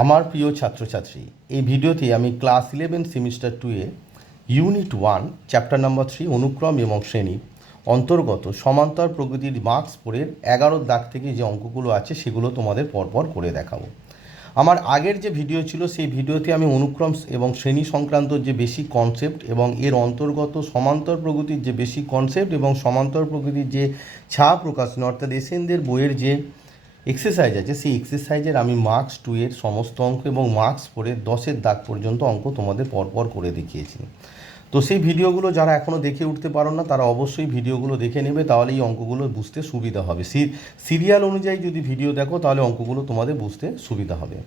আমার প্রিয় ছাত্রছাত্রী, এই ভিডিওতে আমি ক্লাস ইলেভেন সেমিস্টার টু এ unit one, chapter number three, অনুক্রম এবং শ্রেণি অন্তর্গত সমান্তর প্রকৃতির মার্কস পড়ের এগারো দাগ থেকে যে অঙ্কগুলো আছে সেগুলো তোমাদের পরপর করে দেখাবো। আমার আগের যে ভিডিও ছিল, সেই ভিডিওতে আমি অনুক্রম এবং শ্রেণি সংক্রান্ত যে বেশি কনসেপ্ট এবং এর অন্তর্গত সমান্তর প্রকৃতির যে বেশি কনসেপ্ট এবং সমান্তর প্রকৃতির যে ছা প্রকাশন, অর্থাৎ এসেনদের বইয়ের যে এক্সারসাইজ আছে। সেই এক্সারসাইজের আমি মার্কস টু এর সমস্ত অঙ্ক এবং মার্কস পড়ে দশের দাগ পর্যন্ত অঙ্ক তোমাদের পরপর করে দেখিয়েছি। তো সেই ভিডিওগুলো যারা এখনও দেখে উঠতে পারো না, তারা অবশ্যই ভিডিওগুলো দেখে নেবে তাহলে এই অঙ্কগুলো বুঝতে সুবিধা হবে। সিরিয়াল অনুযায়ী যদি ভিডিও দেখো, তাহলে অঙ্কগুলো তোমাদের বুঝতে সুবিধা হবে।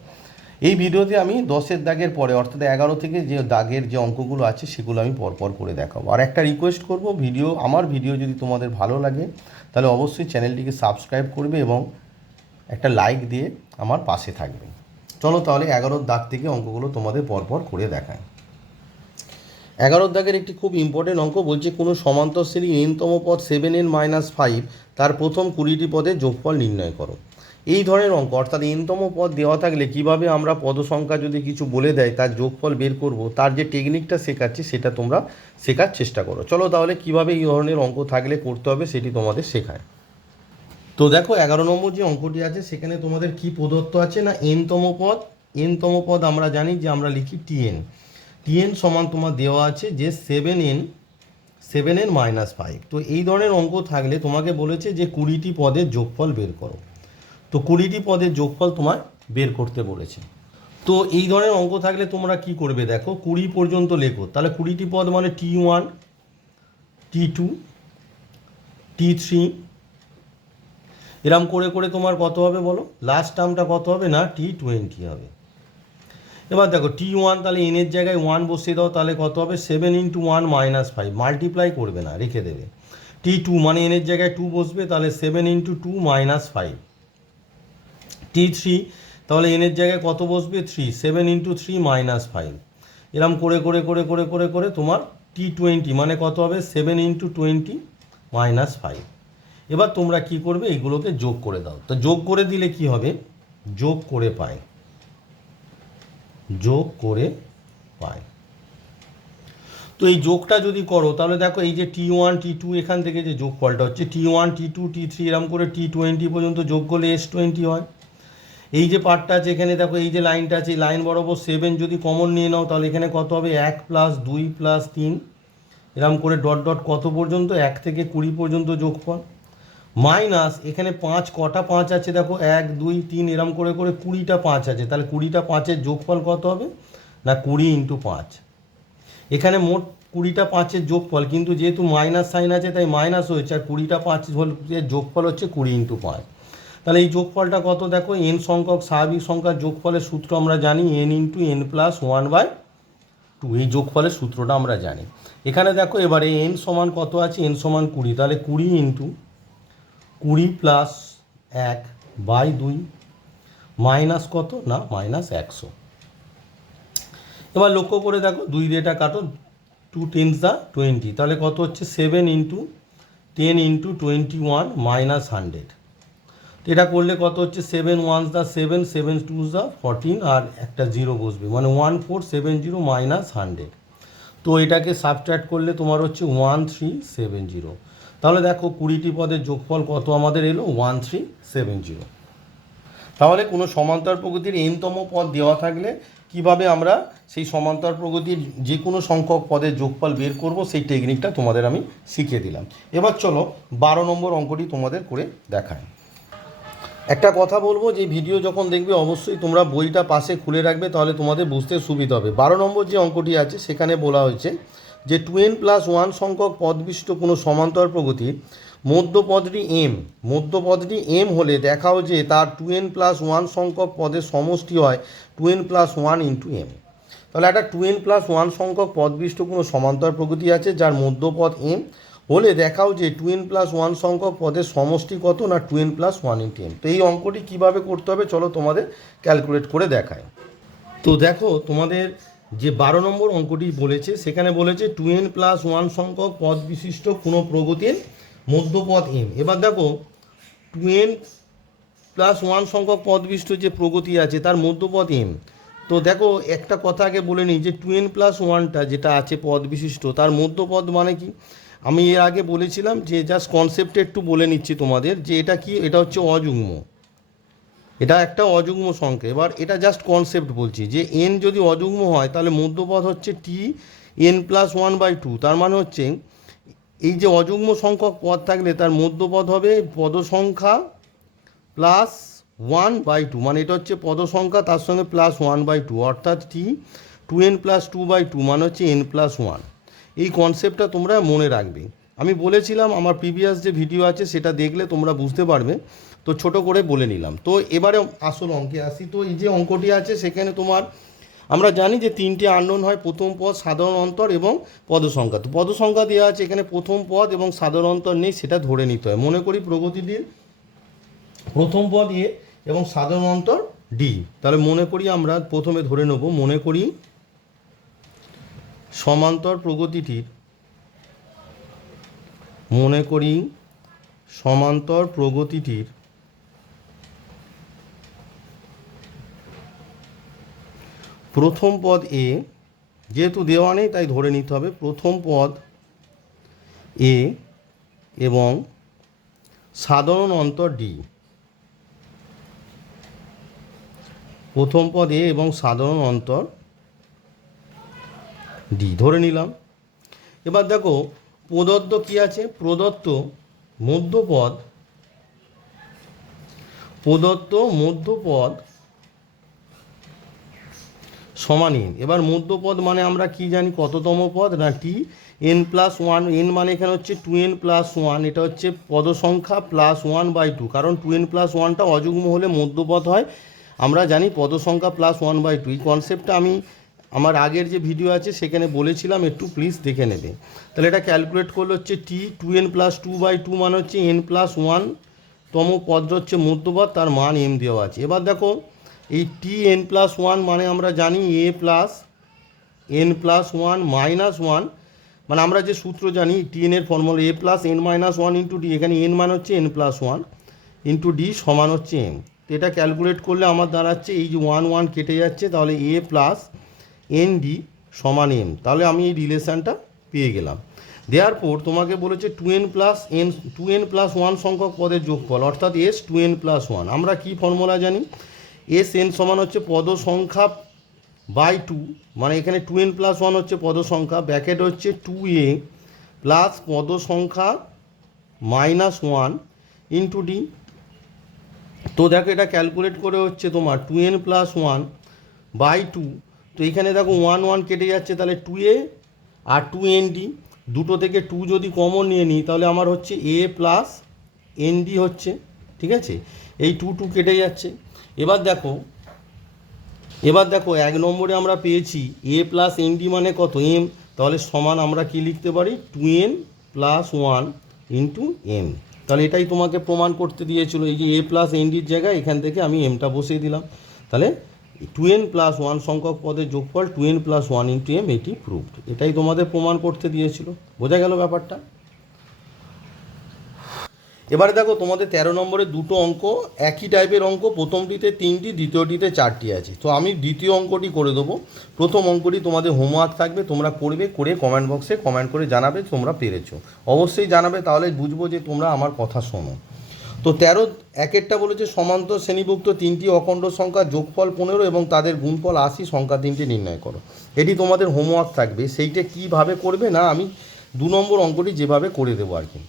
এই ভিডিওতে আমি দশের দাগের পরে, অর্থাৎ এগারো থেকে যে দাগের যে অঙ্কগুলো আছে, সেগুলো আমি পরপর করে দেখাবো। আর একটা রিকোয়েস্ট করব ভিডিও আমার ভিডিও যদি তোমাদের ভালো লাগে, তাহলে অবশ্যই চ্যানেলটিকে সাবস্ক্রাইব করবে এবং একটা লাইক দিয়ে আমার পাশে থাকবে চলো তাহলে এগারোর দাগ থেকে অঙ্কগুলো তোমাদের পরপর করে দেখায় এগারোর দাগের একটি খুব ইম্পর্টেন্ট অঙ্ক বলছে, কোনো সমান্তর শ্রেণি এনতম পদ সেভেন এন মাইনাস ফাইভ তার প্রথম কুড়িটি পদের যোগফল নির্ণয় করো। এই ধরনের অঙ্ক, অর্থাৎ এনতম পদ দেওয়া থাকলে কীভাবে আমরা পদ সংখ্যা যদি কিছু বলে দেয়, তার যোগফল বের করব, তার যে টেকনিকটা শেখাচ্ছি সেটা তোমরা শেখার চেষ্টা করো। চলো তাহলে কীভাবে এই ধরনের অঙ্ক থাকলে করতে হবে সেটি তোমাদের শেখায়। তো দেখো, এগারো নম্বর যে অঙ্কটি আছে, সেখানে তোমাদের কি প্রদত্ত আছে না এনতম পদ? এনতম পদ আমরা জানি যে আমরা লিখি টিএন টিএন সমান তোমার দেওয়া আছে যে seven n seven n minus five তো এই ধরনের অঙ্ক থাকলে তোমাকে বলেছে যে কুড়িটি পদের যোগফল বের করো। তো কুড়িটি পদের যোগফল তোমার বের করতে বলেছে। তো এই ধরনের অঙ্ক থাকলে তোমরা কি করবে দেখো, কুড়ি পর্যন্ত লেখো। তাহলে কুড়িটি পদ মানে t one t two t three এরম করে করে তোমার কত হবে বলো? লাস্ট টার্মটা কত হবে না? টি টোয়েন্টি হবে। এবার দেখো টি ওয়ান তাহলে এনের জায়গায় ওয়ান বসিয়ে দাও, তাহলে কত হবে? Seven into one minus five multiply করবে না, রেখে দেবে। টি টু মানে এনের জায়গায় টু বসবে, তাহলে seven into two minus five t three তাহলে এনের জায়গায় কত বসবে? Three seven into three minus five এরম করে করে করে করে করে করে তোমার টি টোয়েন্টি মানে কত হবে? Seven into twenty minus five এবার তোমরা কি করবে? এগুলোকে যোগ করে দাও। তো যোগ করে দিলে কি হবে? যোগ করে পায়। যোগ করে পায়। তো এই যোগটা যদি করো, তাহলে দেখো এই যে টি ওয়ান টি টু এখান থেকে যে যোগ ফলটা হচ্ছে t one t two t three এরম করে টি টোয়েন্টি পর্যন্ত যোগ করলে এস টোয়েন্টি হয়। এই যে পার্টটা আছে এখানে, দেখো এই যে লাইনটা আছে লাইন বরাবর সেভেন যদি কমন নিয়ে নাও, তাহলে এখানে কত হবে? এক প্লাস দুই প্লাস তিন। এরম করে ডট ডট কত পর্যন্ত? এক থেকে কুড়ি পর্যন্ত যোগ যোগফল। মাইনাস, এখানে পাঁচ, কটা পাঁচ আছে দেখো, এক, দুই, তিন, এরম করে করে কুড়িটা পাঁচ আছে। তাহলে কুড়িটা পাঁচের যোগফল কত হবে? না, কুড়ি ইন্টু পাঁচ। এখানে মোট কুড়িটা পাঁচের যোগফল, কিন্তু যেহেতু মাইনাস সাইন আছে, তাই মাইনাস হয়েছে, আর কুড়িটা পাঁচ যোগফল হচ্ছে কুড়ি ইন্টু পাঁচ। তাহলে এই যোগফলটা কত দেখো? এন সংখ্যক স্বাভাবিক সংখ্যার যোগফলের সূত্র আমরা জানি n into n plus one by two. এই যোগফলের সূত্রটা আমরা জানি। এখানে দেখো, এবারে এন সমান কত আছে? এন সমান কুড়ি। তাহলে কুড়ি ইন্টু কুড়ি প্লাস এক বাই দুই মাইনাস কত? না, মাইনাস একশো। এবার লক্ষ্য করে দেখো, দুই দিয়েটা কাটো টু টেন্স দা টোয়েন্টি। তাহলে কত হচ্ছে? Seven into ten into twenty one minus hundred. এটা করলে কত হচ্ছে? Seven ones the seven seven two the fourteen, আর একটা জিরো বসবে। মানে one four seven zero minus hundred. তো এটাকে সাবট্র্যাক্ট করলে তোমার হচ্ছে ওয়ান থ্রি সেভেন জিরো। তাহলে দেখো কুড়িটি পদের যোগফল কত আমাদের এলো? One three seven zero. তাহলে কোনো সমান্তর প্রগতির এনতম পদ দেওয়া থাকলে কীভাবে আমরা সেই সমান্তর প্রগতির যে কোনো সংখ্যক পদের যোগফল বের করব সেই টেকনিকটা তোমাদের আমি শিখিয়ে দিলাম। এবার চলো বারো নম্বর অঙ্কটি তোমাদের করে দেখায় একটা কথা বলব, যে ভিডিও যখন দেখবে অবশ্যই তোমরা বইটা পাশে খুলে রাখবে, তাহলে তোমাদের বুঝতে সুবিধা হবে। বারো নম্বর যে অঙ্কটি আছে, সেখানে বলা হয়েছে যে টু এন প্লাস ওয়ান সংখ্যক পদবিশিষ্ট কোনো সমান্তর প্রগতি, মধ্যপদটি এম মধ্যপদটি এম হলে দেখাও যে তার টু এন প্লাস ওয়ান সংখ্যক পদের সমষ্টি হয় two n plus one into m তাহলে একটা টু এন প্লাস ওয়ান সংখ্যক পদবিশিষ্ট কোনো সমান্তর প্রগতি আছে যার মধ্যপদ এম হলে দেখাও যে টু এন প্লাস ওয়ান সংখ্যক পদের সমষ্টি কত না two n plus one into m তো এই অঙ্কটি কীভাবে করতে হবে চলো তোমাদের ক্যালকুলেট করে দেখায় তো দেখো তোমাদের যে বারো নম্বর অঙ্কটি বলেছে, সেখানে বলেছে টু এন প্লাস ওয়ান সংখ্যক পদ বিশিষ্ট কোনো প্রগতির মধ্যপদ এম এবার দেখো টু এন প্লাস ওয়ান সংখ্যক পদ বিশিষ্ট যে প্রগতি আছে, তার মধ্যপদ এম তো দেখো, একটা কথা আগে বলে নিই যে টু এন প্লাস ওয়ানটা যেটা আছে পদ বিশিষ্ট, তার মধ্যপদ মানে কি? আমি এর আগে বলেছিলাম যে জাস্ট কনসেপ্টে একটু বলে নিচ্ছি তোমাদের যে এটা কি, এটা হচ্ছে অযুগ্ম। এটা একটা অযুগ্ম সংখ্যা এবার এটা জাস্ট কনসেপ্ট বলছি যে এন যদি অযুগ্ম হয়, তাহলে মধ্যপদ হচ্ছে t n plus one by two তার মানে হচ্ছে এই যে অযুগ্ম সংখ্যক পদ থাকলে তার মধ্যপদ হবে পদসংখ্যা প্লাস ওয়ান বাই টু মানে এটা হচ্ছে পদসংখ্যা, তার সঙ্গে প্লাস ওয়ান বাই টু অর্থাৎ t two n plus two by two মানে হচ্ছে এন প্লাস ওয়ান এই কনসেপ্টটা তোমরা মনে রাখবে। আমি বলেছিলাম, আমার প্রিভিয়াস যে ভিডিও আছে, সেটা দেখলে তোমরা বুঝতে পারবে। তো ছোট করে বলে নিলাম। তো এবারে আসল অঙ্কে আসি। তো এই যে অঙ্কটি আছে, সেখানে তোমার আমরা জানি যে তিনটে আননোন হয়, প্রথম পদ সাধারণ অন্তর এবং পদসংখ্যা। তো পদসংখ্যা দেওয়া আছে, এখানে প্রথম পদ এবং সাধারণ অন্তর নেই, সেটা ধরে নিতে হয়। মনে করি প্রগতিটির প্রথম পদ এ এবং সাধারণ অন্তর ডি তাহলে মনে করি আমরা প্রথমে ধরে নেব, মনে করি সমান্তর প্রগতিটির। মনে করি সমান্তর প্রগতিটির প্রথম পদ এ, যেহেতু দেওয়া নেই, তাই ধরে নিতে হবে। প্রথম পদ এ এবং সাধারণ অন্তর ডি। প্রথম পদ এ এবং সাধারণ অন্তর ডি, ধরে নিলাম। এবার দেখো, প্রদত্ত কি আছে? প্রদত্ত মধ্যপদ প্রদত্ত মধ্যপদ সমানীন এবার মধ্যপদ মানে আমরা কি জানি, কততম পদ না t n plus one n মানে এখানে হচ্ছে টু এন প্লাস ওয়ান এটা হচ্ছে পদ সংখ্যা প্লাস ওয়ান বাই টু কারণ টু এন প্লাস ওয়ানটা অযুগ্ম হলে মধ্যপদ হয়। আমরা জানি পদ সংখ্যা প্লাস ওয়ান বাই টু এই কনসেপ্টটা আমি আমার আগের যে ভিডিও আছে, সেখানে বলেছিলাম, একটু প্লিজ দেখে নেবে। তাহলে এটা ক্যালকুলেট করলে হচ্ছে t two n plus two by two মানে হচ্ছে এন প্লাস ওয়ান তম পদটা হচ্ছে মধ্যপদ, তার মান এম দেওয়া আছে। এবার দেখো এই টি এন প্লাস ওয়ান মানে আমরা জানি a plus n plus one minus one মানে আমরা যে সূত্র জানি টি এনের formula a plus n minus one into d এখানে এন মানে হচ্ছে n plus one into d সমান হচ্ছে এম তো এটা ক্যালকুলেট করলে আমার দাঁড়াচ্ছে এই যে ওয়ান ওয়ান কেটে যাচ্ছে, তাহলে এ প্লাস এন ডি সমান এম তাহলে আমি এই রিলেশানটা পেয়ে গেলাম। দেওয়ার পর তোমাকে বলেছে two n plus n two n plus one সংখ্যক পদের যোগফল, অর্থাৎ S two n plus one আমরা কি ফর্মুলা জানি? এস এন সমান হচ্ছে পদ সংখ্যা বাই টু মানে এখানে টু এন প্লাস ওয়ান হচ্ছে পদ সংখ্যা ব্যাকেট হচ্ছে টু এ প্লাস পদ সংখ্যা মাইনাস ওয়ান ইন্টু ডি তো দেখো এটা ক্যালকুলেট করে হচ্ছে তোমার two n plus one by two তো এখানে দেখো ওয়ান ওয়ান কেটে যাচ্ছে, তাহলে টু এ আর টু এন ডি দুটো থেকে টু যদি কমন নিয়ে নিই, তাহলে আমার হচ্ছে এ প্লাস এন ডি হচ্ছে, ঠিক আছে? এই টু টু কেটে যাচ্ছে। এবার দেখো এবার দেখো এক নম্বরে আমরা পেয়েছি এ প্লাস এন ডি মানে কত? এম তাহলে সমান আমরা কি লিখতে পারি? Two n plus one into m তাহলে এটাই তোমাকে প্রমাণ করতে দিয়েছিল, এই যে এ প্লাস এন ডির জায়গায় এখান থেকে আমি এমটা বসিয়ে দিলাম। তাহলে টু এন প্লাস ওয়ান সংখ্যক পদের যোগফল two n plus one into m এটি প্রুভড এটাই তোমাদের প্রমাণ করতে দিয়েছিল। বোঝা গেল ব্যাপারটা? এবারে দেখো, তোমাদের তেরো নম্বরে দুটো অঙ্ক, একই টাইপের অঙ্ক, প্রথমটিতে তিনটি, দ্বিতীয়টিতে চারটি আছে। তো আমি দ্বিতীয় অঙ্কটি করে দেবো। প্রথম অঙ্কটি তোমাদের হোমওয়ার্ক থাকবে, তোমরা করবে, করে কমেন্ট বক্সে কমেন্ট করে জানাবে, তোমরা পেরেছ। অবশ্যই জানাবে, তাহলে বুঝব যে তোমরা আমার কথা শোনো। তো তেরো, একেরটা বলেছে সমান্তর শ্রেণীভুক্ত তিনটি অখণ্ড সংখ্যা, যোগফল পনেরো এবং তাদের গুণফল আশি, সংখ্যা তিনটি নির্ণয় করো। এটি তোমাদের হোমওয়ার্ক থাকবে। সেইটা কীভাবে করবে না, আমি দু নম্বর অঙ্কটি যেভাবে করে দেবো আর কি।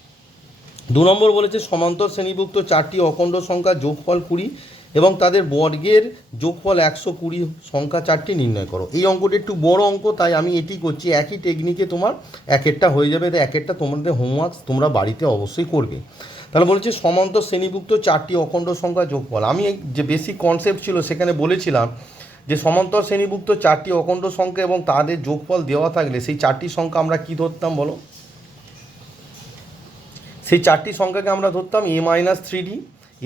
দু নম্বর বলেছে, সমান্তর শ্রেণীভুক্ত চারটি অখণ্ড সংখ্যা যোগফল কুড়ি এবং তাদের বর্গের যোগফল একশো কুড়ি সংখ্যা চারটি নির্ণয় করো। এই অঙ্কটি একটু বড় অঙ্ক, তাই আমি এটি করছি। একই টেকনিকে তোমার এক একটা হয়ে যাবে এক একটা তোমাদের হোমওয়ার্ক তোমরা বাড়িতে অবশ্যই করবে। তাহলে বলেছে, সমান্তর শ্রেণীভুক্ত চারটি অখণ্ড সংখ্যা যোগফল। আমি যে বেসিক কনসেপ্ট ছিল, সেখানে বলেছিলাম যে, সমান্তর শ্রেণীভুক্ত চারটি অখণ্ড সংখ্যা এবং তাদের যোগফল দেওয়া থাকলে সেই চারটি সংখ্যা আমরা কী ধরতাম বলো? সেই চারটি সংখ্যাকে আমরা ধরতাম a minus three d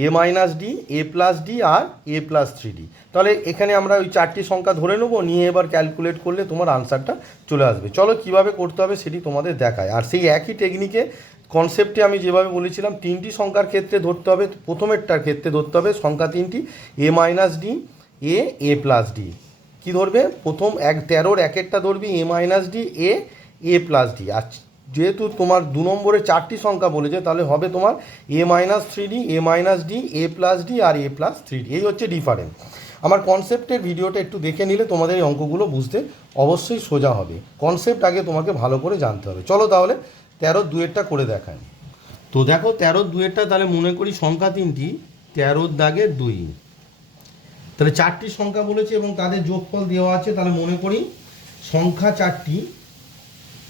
a minus d a plus d R A plus three D তাহলে এখানে আমরা ওই চারটি সংখ্যা ধরে নেব, নিয়ে এবার ক্যালকুলেট করলে তোমার আনসারটা চলে আসবে। চলো কীভাবে করতে হবে সেটি তোমাদের দেখায়। আর সেই একই টেকনিকে কনসেপ্টে আমি যেভাবে বলেছিলাম, তিনটি সংখ্যার ক্ষেত্রে ধরতে হবে, প্রথমেরটার ক্ষেত্রে ধরতে হবে সংখ্যা তিনটি a minus d a a plus d কী ধরবে? প্রথম এক, তেরোর একেরটা ধরবি a minus d a a plus d আর যেহেতু তোমার দু নম্বরে চারটি সংখ্যা বলেছে, তাহলে হবে তোমার a minus three d a minus d a plus d R A plus three D এই হচ্ছে ডিফারেন্স আমার কনসেপ্টের ভিডিওটা একটু দেখে নিলে তোমাদের এই অঙ্কগুলো বুঝতে অবশ্যই সোজা হবে। কনসেপ্ট আগে তোমাকে ভালো করে জানতে হবে। চলো তাহলে তেরো দুয়েরটা করে দেখায় তো দেখো তেরো দুয়েরটা, তাহলে মনে করি সংখ্যা তিনটি তেরোর দাগে দুই। তাহলে চারটি সংখ্যা বলেছে এবং তাদের যোগফল দেওয়া আছে, তাহলে মনে করি সংখ্যা চারটি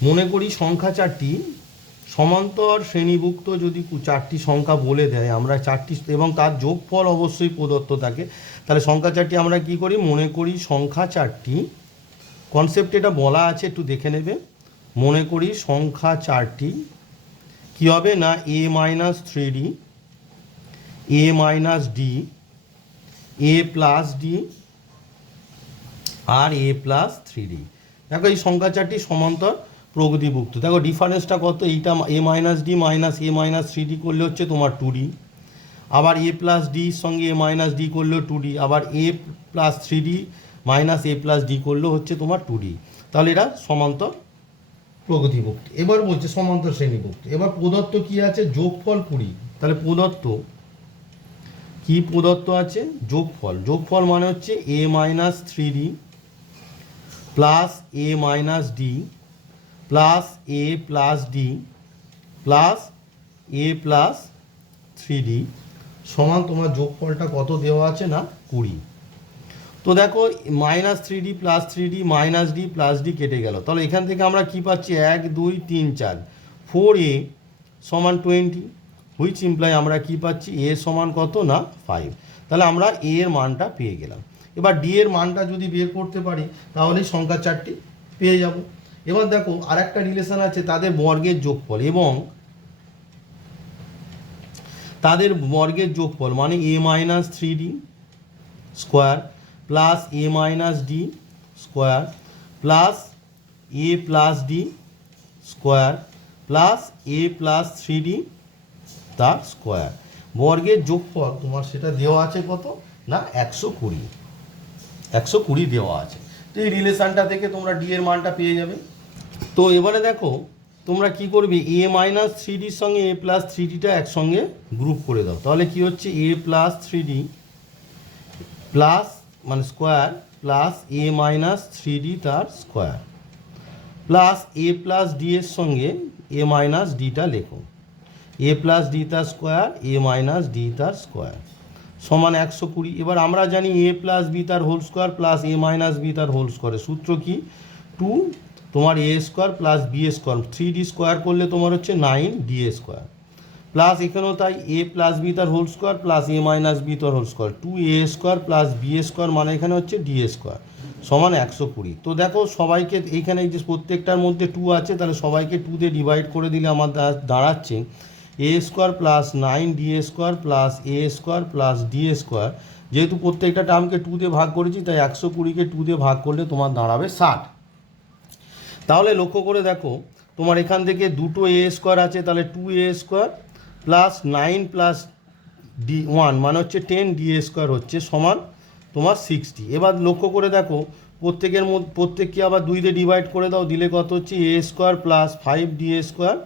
মনে করি সংখ্যা চারটি, সমান্তর শ্রেণীভুক্ত যদি চারটি সংখ্যা বলে দেয়, আমরা চারটি এবং তার যোগফল অবশ্যই প্রদত্ত থাকে, তাহলে সংখ্যা চারটি আমরা কি করি? মনে করি সংখ্যা চারটি কনসেপ্ট এটা বলা আছে, একটু দেখে নেবে। মনে করি সংখ্যা চারটি, কী হবে? না a minus three d a minus d a plus d R A plus three D দেখো এই সংখ্যা চারটি সমান্তর প্রগতিভুক্ত। দেখো ডিফারেন্সটা কত? এইটা a minus d minus a minus three d করলে হচ্ছে তোমার টু ডি আবার এ প্লাস ডির সঙ্গে এ মাইনাস ডি করলেও টু ডি আবার a plus three d minus a plus d করলেও হচ্ছে তোমার টু ডি তাহলে এটা সমান্তর প্রগতিভুক্ত। এবার বলছে সমান্তর শ্রেণীভুক্ত। এবার প্রদত্ত কি আছে? যোগফল কুড়ি। তাহলে প্রদত্ত কি প্রদত্ত আছে? যোগফল। যোগফল মানে হচ্ছে a minus three d plus a minus d plus a plus d plus a plus three d সমান তোমার যোগফলটা কত দেওয়া আছে না কুড়ি। তো দেখো minus three d plus three d minus d plus d কেটে গেল। তাহলে এখান থেকে আমরা কি পাচ্ছি? এক, দুই, তিন, চার। ফোর এ সমান টোয়েন্টি হুইচ ইমপ্লাই আমরা কি পাচ্ছি? এ সমান কত না ফাইভ তাহলে আমরা এ এর মানটা পেয়ে গেলাম। এবার ডি এর মানটা যদি বের করতে পারি তাহলে সংখ্যা চারটি পেয়ে যাব। এবার দেখো আর একটা রিলেশন আছে তাদের বর্গের যোগফল এবং তাদের বর্গের যোগফল মানে a minus three d square plus a minus d square plus a plus d square plus a plus three d তার স্কোয়ার বর্গের যোগফল তোমার সেটা দেওয়া আছে কত? না, একশো কুড়ি। একশো কুড়ি দেওয়া আছে। তো এই রিলেশানটা থেকে তোমরা ডি এর মানটা পেয়ে যাবে। তো এবারে দেখো, তোমরা কি করবে? এ মাইনাস থ্রি ডির সঙ্গে এ প্লাস থ্রি ডিটা একসঙ্গে গ্রুপ করে দাও। তাহলে কি হচ্ছে? A plus three d plus মানে square plus a minus three d তার square plus a plus d এর সঙ্গে এ মাইনাস ডিটা লেখো। এ প্লাস ডি তার স্কোয়ার এ মাইনাস ডি তার স্কোয়ার সমান একশো কুড়ি। এবার আমরা জানি এ প্লাস বি তার whole square plus a minus b তার হোল স্কোয়ারের সূত্র কি? টু তোমার a square plus b square three d square করলে তোমার হচ্ছে nine d a square. Plus এখানেও তাই এ প্লাস বি তার whole square, plus a minus b তার whole square. Two a square plus b square মানে এখানে হচ্ছে ডি স্কোয়ার, সমান একশো কুড়ি। তো দেখো সবাইকে এইখানে এই যে প্রত্যেকটার মধ্যে টু আছে, তাহলে সবাইকে টু দিয়ে ডিভাইড করে দিলে আমার দাঁড়াচ্ছে। A square plus nine d a square plus a square plus d a square. যেহেতু প্রত্যেকটা টার্মকে টু দিয়ে ভাগ করেছি, তাই একশো কুড়িকে টু দিয়ে ভাগ করলে তোমার দাঁড়াবে ষাট। তাহলে লক্ষ্য করে দেখো, তোমার এখান থেকে দুটো এ স্কোয়ার আছে, তাহলে two a square plus nine plus d one মানে হচ্ছে টেন ডি এ স্কোয়ার হচ্ছে সমান তোমার সিক্সটি এবার লক্ষ্য করে দেখো, প্রত্যেকের মধ্যে, প্রত্যেককে আবার দুই দিয়ে ডিভাইড করে দাও, দিলে কত হচ্ছে? A square plus five d a square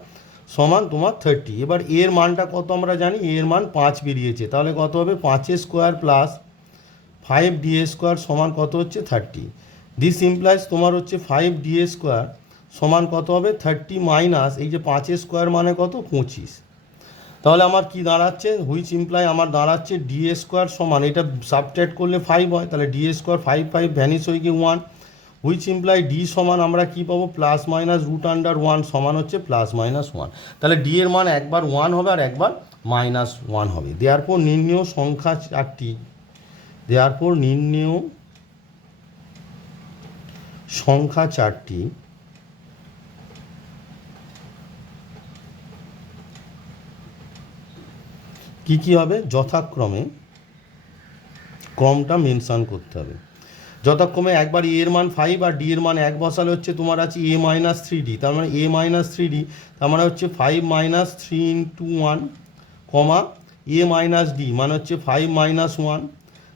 সমান তোমার থার্টি এবার এর মানটা কত আমরা জানি? এর মান পাঁচ বেরিয়েছে। তাহলে কত হবে? পাঁচের square plus five d a square সমান কত হচ্ছে? থার্টি দিস ইমপ্লাইজ তোমার হচ্ছে ফাইভ ডি স্কোয়ার সমান কত হবে? থার্টি মাইনাস এই যে পাঁচের স্কোয়ার মানে কত? পঁচিশ। তাহলে আমার কি দাঁড়াচ্ছে? হুইচ ইমপ্লাই আমার দাঁড়াচ্ছে ডি স্কোয়ার সমান। এটা সাবট্রাক্ট করলে ফাইভ হয়, তাহলে d square five five vanish হয়ে গিয়ে ওয়ান হুইচ ইমপ্লাই ডি সমান আমরা কি পাবো? Plus minus root under one সমান হচ্ছে প্লাস মাইনাস ওয়ান তাহলে ডি এর মান একবার ওয়ান হবে আর একবার মাইনাস ওয়ান হবে। দেওয়ার পর নির্ণয় সংখ্যা চারটি। দেওয়ার পর নির্ণয় সংখ্যা চারটি। কি কি হবে? যথাক্রমে ক্রমটা মেনশন করতে হবে। যথাক্রমে একবার এর মান ফাইভ আর ডি এর মান এক বসালে হচ্ছে তোমার আছে এ মাইনাস থ্রি ডি তার মানে এ মাইনাস থ্রি ডি তার মানে হচ্ছে five minus three into one comma a minus d মানে হচ্ছে five minus one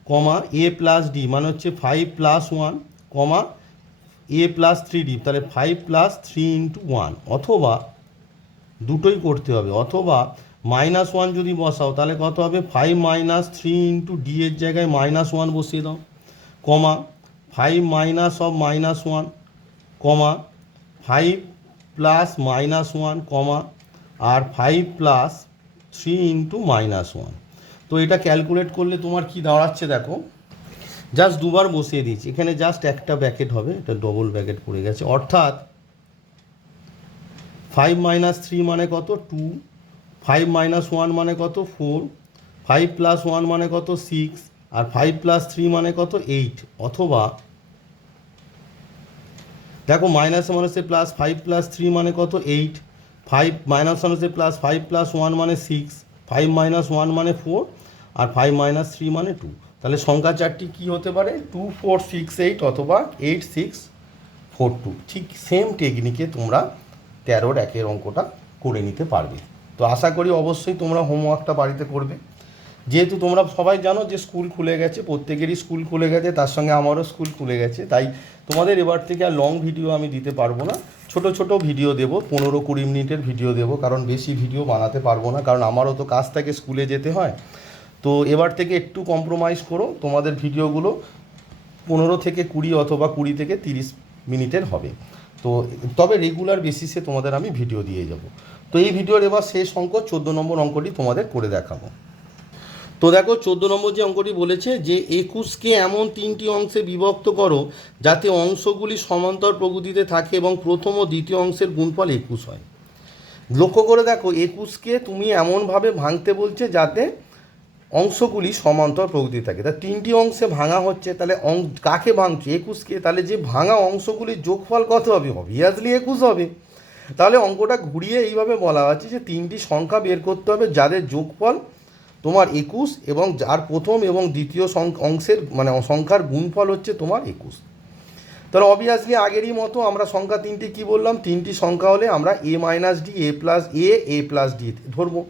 comma a plus d মানে হচ্ছে five plus one comma a plus three d তাহলে five plus three into one অথবা দুটোই করতে হবে, অথবা মাইনাস ওয়ান যদি বসাও, তাহলে কত হবে? Five minus three into d এর জায়গায় মাইনাস ওয়ান বসিয়ে দাও comma five minus of minus one comma five plus minus one comma R five plus three into minus one তো এটা ক্যালকুলেট করলে তোমার কি দাঁড়াচ্ছে দেখো? জাস্ট দুবার বসিয়ে দিয়েছি। এখানে জাস্ট একটা ব্যাকেট হবে, এটা ডবল ব্যাকেট পড়ে গেছে। অর্থাৎ ফাইভ মাইনাস থ্রি মানে কত? টু ফাইভ মাইনাস ওয়ান মানে কত? ফোর ফাইভ প্লাস ওয়ান মানে কত? সিক্স আর ফাইভ প্লাস থ্রি মানে কত? এইট অথবা দেখো মাইনাস মাইনাসে প্লাস ফাইভ প্লাস থ্রি মানে কত? এইট ফাইভ মাইনাস মাইনাসে প্লাস ফাইভ প্লাস ওয়ান মানে সিক্স ফাইভ মাইনাস ওয়ান মানে ফোর আর ফাইভ মাইনাস থ্রি মানে টু তাহলে সংখ্যা চারটি কী হতে পারে? টু ফোর সিক্স এইট অথবা এইট সিক্স ফোর টু ঠিক সেম টেকনিকে তোমরা তেরোর একের অঙ্কটা করে নিতে পারবে। তো আশা করি অবশ্যই তোমরা হোমওয়ার্কটা বাড়িতে করবে। যেহেতু তোমরা সবাই জানো যে স্কুল খুলে গেছে, প্রত্যেকেরই স্কুল খুলে গেছে, তার সঙ্গে আমারও স্কুল খুলে গেছে, তাই তোমাদের এবার থেকে আর লং ভিডিও আমি দিতে পারব না। ছোট ছোট ভিডিও দেবো, পনেরো কুড়ি মিনিটের ভিডিও দেবো, কারণ বেশি ভিডিও বানাতে পারব না, কারণ আমারও তো কাজ থেকে স্কুলে যেতে হয়। তো এবার থেকে একটু কম্প্রোমাইজ করো। তোমাদের ভিডিওগুলো পনেরো থেকে কুড়ি অথবা কুড়ি থেকে তিরিশ মিনিটের হবে। তো তবে রেগুলার বেসিসে তোমাদের আমি ভিডিও দিয়ে যাব। তো এই ভিডিওর এবার শেষ অঙ্ক, চোদ্দ নম্বর অঙ্কটি তোমাদের করে দেখাবো। তো দেখো, চোদ্দ নম্বর যে অঙ্কটি বলেছে যে একুশকে এমন তিনটি অংশে বিভক্ত করো যাতে অংশগুলি সমান্তর প্রকৃতিতে থাকে এবং প্রথম ও দ্বিতীয় অংশের গুণফল একুশ হয়। লক্ষ্য করে দেখো, একুশকে তুমি এমনভাবে ভাঙতে বলছে যাতে অংশগুলি সমান্তর প্রকৃতি থাকে। তা তিনটি অংশে ভাঙা হচ্ছে, তাহলে কাকে ভাঙছে? একুশকে। তাহলে যে ভাঙা অংশগুলির যোগফল কত হবে? অবভিয়াসলি একুশ হবে। তাহলে অঙ্কটা ঘুরিয়ে এইভাবে বলা আছে যে তিনটি সংখ্যা বের করতে হবে যাদের যোগফল তোমার একুশ এবং যার প্রথম এবং দ্বিতীয় অংশের মানে সংখ্যার গুণফল হচ্ছে তোমার একুশ। তাহলে অবভিয়াসলি আগেরই মতো আমরা সংখ্যা তিনটি কি বললাম? তিনটি সংখ্যা হলে আমরা a minus d a plus a a plus d ধরবো।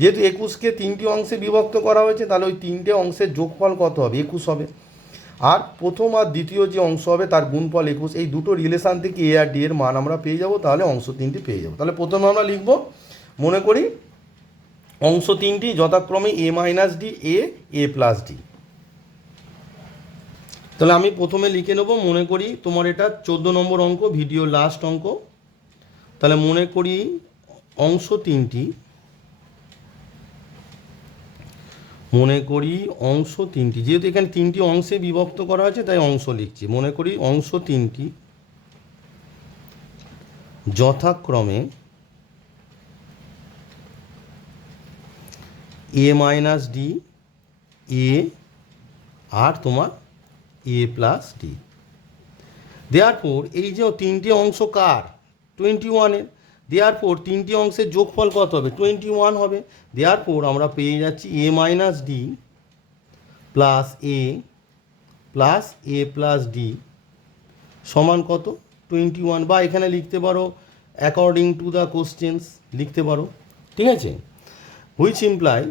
যেহেতু একুশকে তিনটি অংশে বিভক্ত করা হয়েছে, তাহলে ওই তিনটে অংশের যোগফল কত হবে? একুশ হবে। আর প্রথম আর দ্বিতীয় যে অংশ হবে, তার গুণফল একুশ। এই দুটো রিলেশান থেকে এ আর ডি এর মান আমরা পেয়ে যাব, তাহলে অংশ তিনটি পেয়ে যাব। তাহলে প্রথমে আমরা লিখব, মনে করি অংশ তিনটি যথাক্রমে a minus d a a plus d তাহলে আমি প্রথমে লিখে নেব, মনে করি তোমার এটা চোদ্দ নম্বর অঙ্ক ভিডিও লাস্ট অঙ্ক। তাহলে মনে করি অংশ তিনটি মনে করি অংশ তিনটি। যেহেতু এখানে তিনটি অংশে বিভক্ত করা হয়েছে, তাই অংশ লিখছি। মনে করি অংশ তিনটি যথাক্রমে এ মাইনাস ডি এ আর তোমার এ প্লাস ডি দেওয়ার পর এই যে তিনটি অংশ কার? টোয়েন্টি ওয়ানের দেওয়ার পর তিনটি অংশের যোগফল কত হবে? টোয়েন্টি ওয়ান হবে। দেওয়ার পর আমরা পেয়ে যাচ্ছি a minus d plus a plus a plus d সমান কত? টোয়েন্টি ওয়ান বা এখানে লিখতে পারো অ্যাকর্ডিং টু দ্য কোশ্চেন্স লিখতে পারো। ঠিক আছে? হুইচ ইমপ্লাই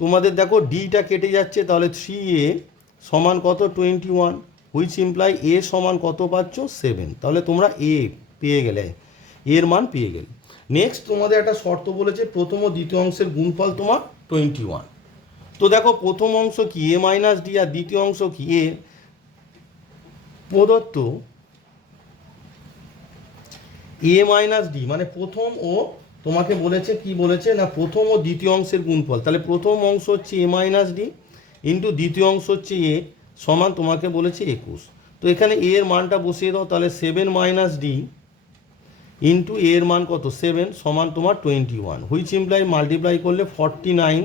তোমাদের দেখো ডিটা কেটে যাচ্ছে, তাহলে থ্রি এ সমান কত? Twenty one which imply a সমান কত পাচ্ছ? সেভেন তাহলে তোমরা এ পেয়ে গেলে। এর মান পেয়ে গেলে। নেক্সট তোমাদের একটা শর্ত বলেছে, প্রথম ও দ্বিতীয় অংশের গুণফল তোমার টোয়েন্টি ওয়ান তো দেখো, প্রথম অংশ কি এ মাইনাস ডি আর দ্বিতীয় অংশ কি এ প্রদত্ত এ মাইনাস ডি মানে প্রথম ও তোমাকে বলেছে, কি বলেছে, না, প্রথম ও দ্বিতীয় অংশের গুণফল। তাহলে প্রথম অংশ হচ্ছে এ মাইনাস ডি ইন্টু দ্বিতীয় অংশ হচ্ছে এ সমান তোমাকে বলেছে একুশ। তো এখানে এর মানটা বসিয়ে দাও, তাহলে সেভেন মাইনাস ডি ইন্টু এর মান কত? সেভেন সমান তোমার twenty one which imply multiply করলে forty nine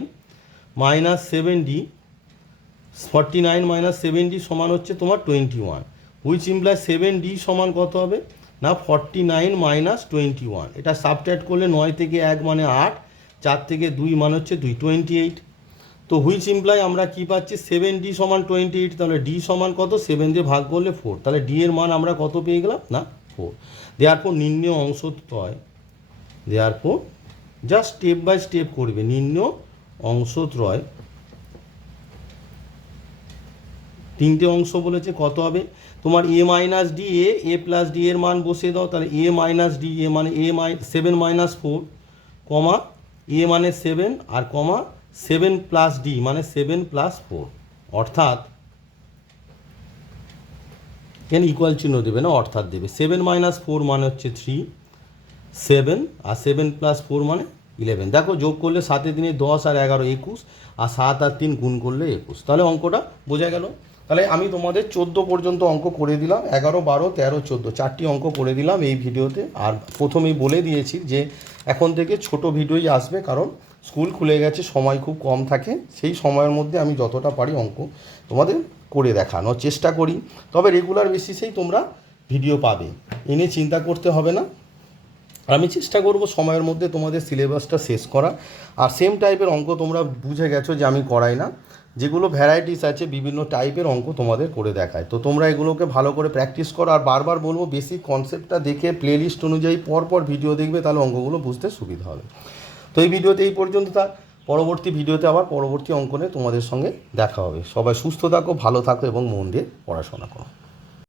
minus seven d forty nine minus seven d সমান হচ্ছে তোমার twenty one which imply seven d সমান কত হবে? না forty nine minus twenty one এটা সাবট্র্যাক্ট করলে নয় থেকে এক মানে আট, চার থেকে দুই মানে হচ্ছে দুই টোয়েন্টি এইট তো হুইচ ইমপ্লাই আমরা কী পাচ্ছি? সেভেন ডি সমান টোয়েন্টি এইট তাহলে ডি সমান কত? সেভেন দিয়ে ভাগ করলে ফোর তাহলে ডি এর মান আমরা কত পেয়ে গেলাম? না ফোর দেওয়ার পর নিম্ন অংশত্রয় দেওয়ার পর জাস্ট স্টেপ বাই স্টেপ করবে। নিম্ন অংশত্রয় তিনটে অংশ বলেছে, কত হবে? তোমার a minus d a a plus d এর মান বসিয়ে দাও। তাহলে এ মাইনাস ডি এ মানে A my seven minus four comma A মানে সেভেন আর কমা সেভেন প্লাস ডি মানে সেভেন প্লাস ফোর অর্থাৎ এখানে ইকুয়াল চিহ্ন দেবে না, অর্থাৎ দেবে। সেভেন মাইনাস ফোর মানে হচ্ছে থ্রি সেভেন আর সেভেন প্লাস ফোর মানে ইলেভেন দেখো, যোগ করলে সাতে দিনে দশ আর এগারো একুশ, আর সাত আর তিন গুণ করলে একুশ। তাহলে অঙ্কটা বোঝা গেল? তাহলে আমি তোমাদের চোদ্দ পর্যন্ত অঙ্ক করে দিলাম, এগারো, বারো, তেরো, চোদ্দ। চারটি অঙ্ক করে দিলাম এই ভিডিওতে। আর প্রথমেই বলে দিয়েছি যে এখন থেকে ছোট ভিডিওই আসবে, কারণ স্কুল খুলে গেছে, সময় খুব কম থাকে। সেই সময়ের মধ্যে আমি যতটা পারি অঙ্ক তোমাদের করে দেখানোর চেষ্টা করি। তবে রেগুলার বেসিসেই তোমরা ভিডিও পাবে। এ নিয়ে চিন্তা করতে হবে না। আমি চেষ্টা করব সময়ের মধ্যে তোমাদের সিলেবাসটা শেষ করা। আর সেম টাইপের অঙ্ক তোমরা বুঝে গেছো যে আমি করাই না। যেগুলো ভ্যারাইটিস আছে, বিভিন্ন টাইপের অঙ্ক তোমাদের করে দেখায়। তো তোমরা এগুলোকে ভালো করে প্র্যাকটিস করো। আর বারবার বলব বেসিক কনসেপ্টটা দেখে প্লেলিস্ট অনুযায়ী পরপর ভিডিও দেখবে, তাহলে অঙ্কগুলো বুঝতে সুবিধা হবে। তো এই ভিডিওতে এই পর্যন্ত। থাক পরবর্তী ভিডিওতে আবার পরবর্তী অঙ্কনে তোমাদের সঙ্গে দেখা হবে। সবাই সুস্থ থাকো, ভালো থাকো এবং মন দিয়ে পড়াশোনা করো।